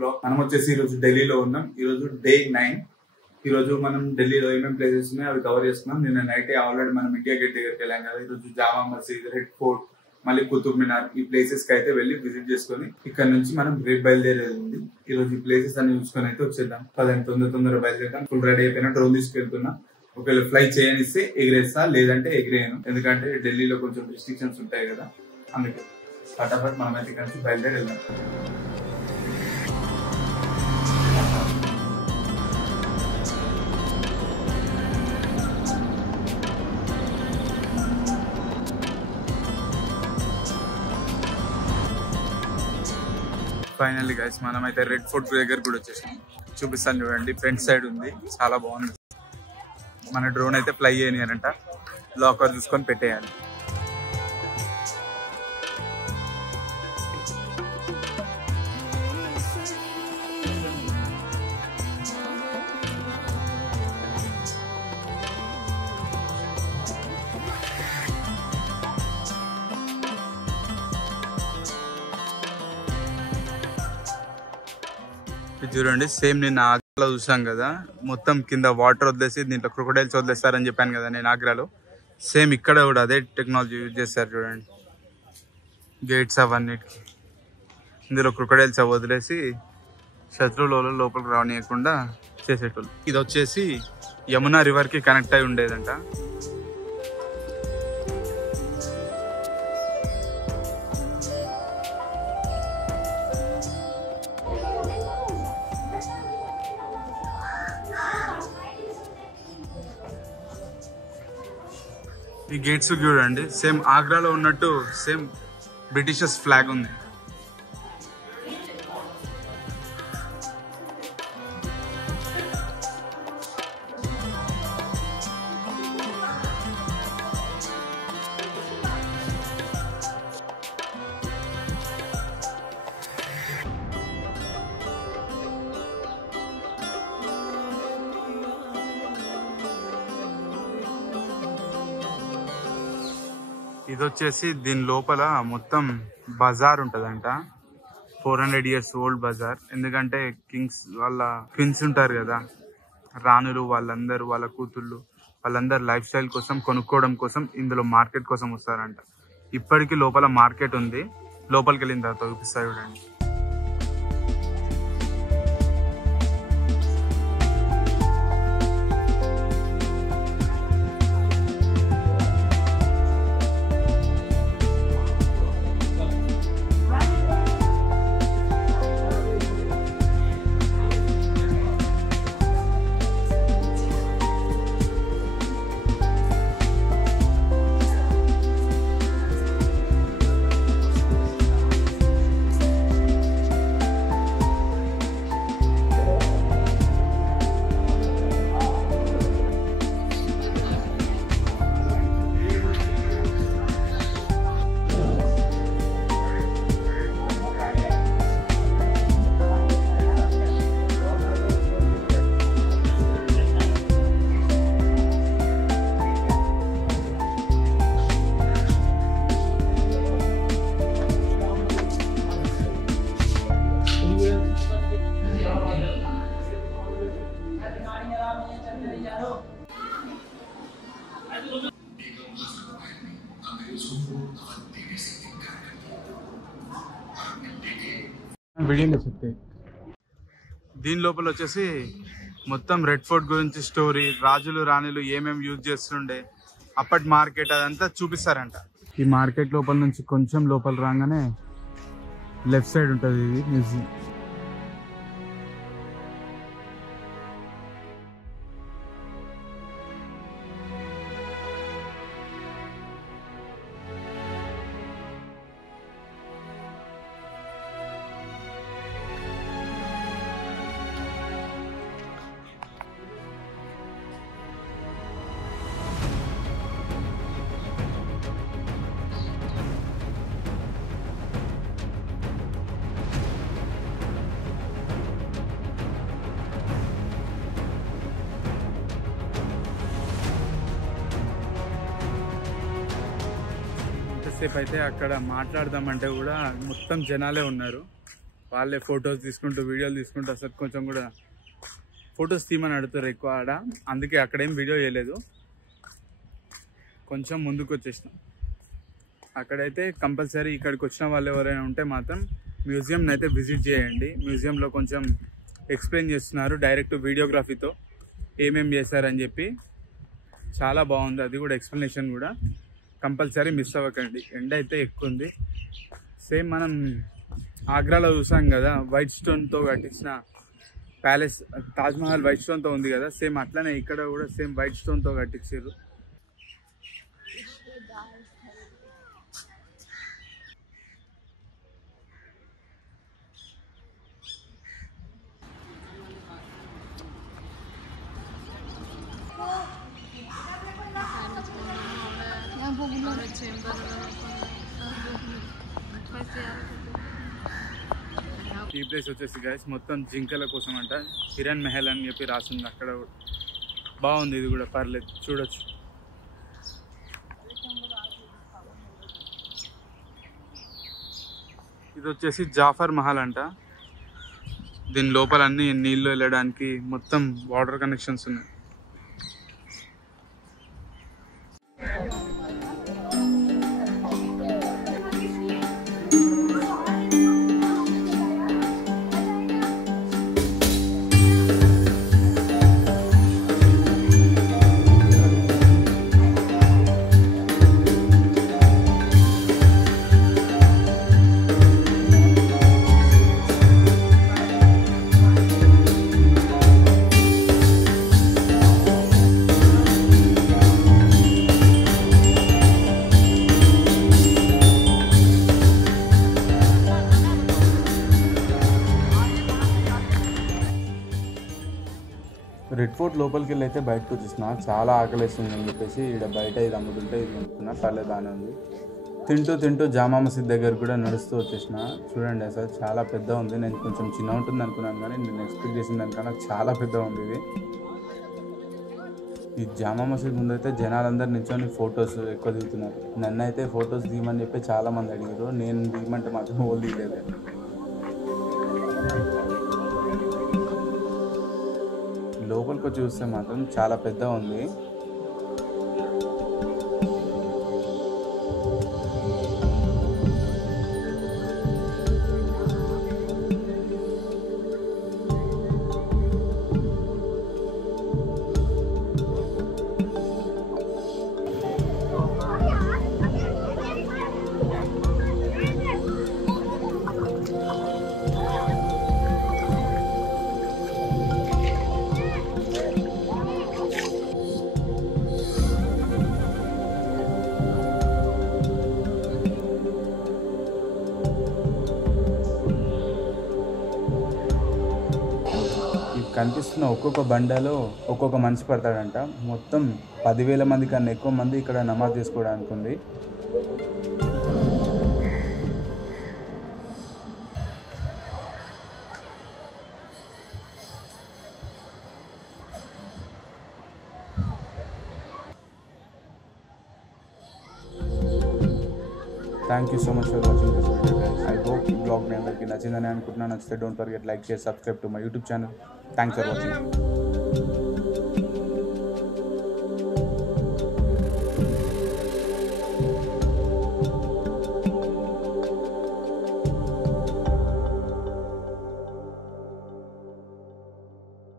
Blog. మనం వచ్చేసి ఈ రోజు ఢిల్లీలో ఉన్నాం. ఈ రోజు డే 9. ఈ రోజు మనం ఢిల్లీలో ఏమేమి ప్లేసెస్ ఉన్నాయో అవి కవర్ చేసుకున్నాం. నిన్న నైట్ ఆల్రెడీ మనం ఇండియా గేట్ దగ్గరికి వెళ్ళాం కదా. ఈ రోజు జామా మసీద్, రెడ్ ఫోర్ట్, మళ్ళీ కుతుబ్ మినార్ ఈ ప్లేసెస్ కి అయితే వెళ్ళి విజిట్ చేసుకుని ఇక్కడ నుంచి మనం రేపు బయలుదేరేది ఉంది. ఈ రోజు ఈ ప్లేసెస్ అన్ని చూసుకొని అయితే వచ్చేద్దాం. తొందర బయలుదేరాం. ఫుల్ రెడీ అయిపోయినా డ్రోన్ తీసుకెళ్తున్నా. ఒకవేళ ఫ్లై చేయనిస్తే ఎగిరేస్తా, లేదంటే ఎగిరేయను. ఎందుకంటే ఢిల్లీలో కొంచెం రిస్ట్రిక్షన్స్ ఉంటాయి కదా, అందుకే ఫటాఫట్ మనం అయితే ఇక్కడ నుంచి బయలుదేరి వెళ్దాం. ఫైనల్లీ గైస్ మనం అయితే రెడ్ ఫోర్ట్ దగ్గర కూడా వచ్చేసాం. చూపిస్తాను చూడండి, ఫ్రంట్ సైడ్ ఉంది, చాలా బాగుంది. మన డ్రోన్ అయితే ఫ్లై చేయనియారంట, లాకర్ చూసుకొని పెట్టేయాలి. చూడండి, సేమ్ నేను ఆగ్రాలో చూసాం కదా, మొత్తం కింద వాటర్ వదిలేసి దీంట్లో క్రొకడైల్స్ వదిలేస్తారని చెప్పాను కదా నేను ఆగ్రాలో. సేమ్ ఇక్కడ కూడా అదే టెక్నాలజీ యూజ్ చేస్తారు చూడండి. గేట్స్ అవన్నిటికి ఇందులో క్రొకడైల్స్ వదిలేసి శత్రువుల లోపలికి రానియకుండా చేసేటోళ్ళు. ఇది వచ్చేసి యమునా రివర్ కి కనెక్ట్ అయి ఉండేదంట. ఈ గేట్స్ చూడండి, సేమ్ ఆగ్రాలో ఉన్నట్టు సేమ్ బ్రిటిషర్స్ ఫ్లాగ్ ఉంది. ఇది వచ్చేసి దీని లోపల మొత్తం బజార్ ఉంటదంట. 400 years ఓల్డ్ బజార్. ఎందుకంటే కింగ్స్ వాళ్ళ క్వీన్స్ ఉంటారు కదా, రాణులు, వాళ్ళందరూ వాళ్ళ కూతుళ్ళు వాళ్ళందరూ లైఫ్ స్టైల్ కోసం కొనుక్కోవడం కోసం ఇందులో మార్కెట్ కోసం వస్తారంట. ఇప్పటికీ లోపల మార్కెట్ ఉంది. లోపలికి వెళ్ళిన తర్వాత చూపిస్తారు చూడండి. దీని లోపల వచ్చేసి మొత్తం రెడ్ ఫోర్ట్ గురించి స్టోరీ, రాజులు రాణులు ఏమేమి యూజ్ చేస్తుండే, అప్పటి మార్కెట్ అదంతా చూపిస్తారంట. ఈ మార్కెట్ లోపల నుంచి కొంచెం లోపల రాగానే లెఫ్ట్ సైడ్ ఉంటుంది ఇది మ్యూజియం. సేపు అయితే అక్కడ మాట్లాడదామంటే కూడా మొత్తం జనాలే ఉన్నారు. వాళ్ళే ఫొటోస్ తీసుకుంటూ వీడియోలు తీసుకుంటూ అసలు కొంచెం కూడా ఫొటోస్ తీయమని అడుగుతారు ఎక్కువ ఆడ. అందుకే అక్కడేం వీడియో చేయలేదు, కొంచెం ముందుకు వచ్చేసినాం. అక్కడైతే కంపల్సరీ ఇక్కడికి వచ్చిన వాళ్ళు ఎవరైనా ఉంటే మాత్రం మ్యూజియంని అయితే విజిట్ చేయండి. మ్యూజియంలో కొంచెం ఎక్స్ప్లెయిన్ చేస్తున్నారు డైరెక్ట్ వీడియోగ్రఫీతో ఏమేమి చేశారని చెప్పి. చాలా బాగుంది అది కూడా, ఎక్స్ప్లెనేషన్ కూడా. కంపల్సరీ మిస్ అవ్వకండి. ఎండ అయితే ఎక్కువ ఉంది. సేమ్ మనం ఆగ్రాలో చూసాం కదా వైట్ స్టోన్తో కట్టించిన ప్యాలెస్, తాజ్మహల్ వైట్ స్టోన్తో ఉంది కదా, సేమ్ అట్లనే ఇక్కడ కూడా సేమ్ వైట్ స్టోన్తో కట్టించారు. ఈ ప్లేస్ వచ్చేసి గైస్ మొత్తం జింకల కోసం అంట, హిరణ్ మహల్ అని చెప్పి రాసింది అక్కడ. బాగుంది ఇది కూడా, పర్లేదు, చూడొచ్చు. ఇది వచ్చేసి జాఫర్ మహల్ అంట. దీని లోపల అన్ని నీళ్ళు వెళ్ళడానికి మొత్తం వాటర్ కనెక్షన్స్ ఉన్నాయి. రెడ్ ఫోర్ట్ లోపలికి వెళ్ళి అయితే బయటకు వచ్చేసిన. చాలా ఆకలిస్తుంది అని చెప్పేసి ఇక్కడ బయట ఇది అమ్ముతుంటే ఇది అమ్ముతున్నా. పర్లేదు, బాగానే ఉంది. తింటూ జామా మసీద్ దగ్గర కూడా నడుస్తూ వచ్చేసిన. చూడండి అసలు చాలా పెద్ద ఉంది. నేను కొంచెం చిన్న ఉంటుంది అనుకున్నాను కానీ నేను ఎక్స్పెక్ట్ చేసిన దానికన్నా చాలా పెద్ద ఉంది ఇది. ఈ జామా మసీద్ ముందు అయితే జనాలందరూ నిల్చొని ఫొటోస్ ఎక్కువ దిగుతున్నారు. నన్ను అయితే ఫొటోస్ దిగమని చెప్పి చాలామంది అడిగారు. నేను దిగమంటే మాత్రం ఓళ్ళు దిగలేదు. లోపలికి వచ్చి చూస్తే మాత్రం చాలా పెద్ద ఉంది. కనిపిస్తున్న ఒక్కొక్క బండలో ఒక్కొక్క మనిషి పడతాడంట. మొత్తం 10,000 మంది కన్నా ఎక్కువ మంది ఇక్కడ నమాజ్ చేసుకోవడానికి ఉంది. Thank you so much for watching this video guys. I hope ఈ బ్లాగ్ మీ అందరికీ నచ్చిందని అనుకుంటున్నాను. నచ్చితే don't forget like, share, subscribe to my YouTube channel. Thanks for watching.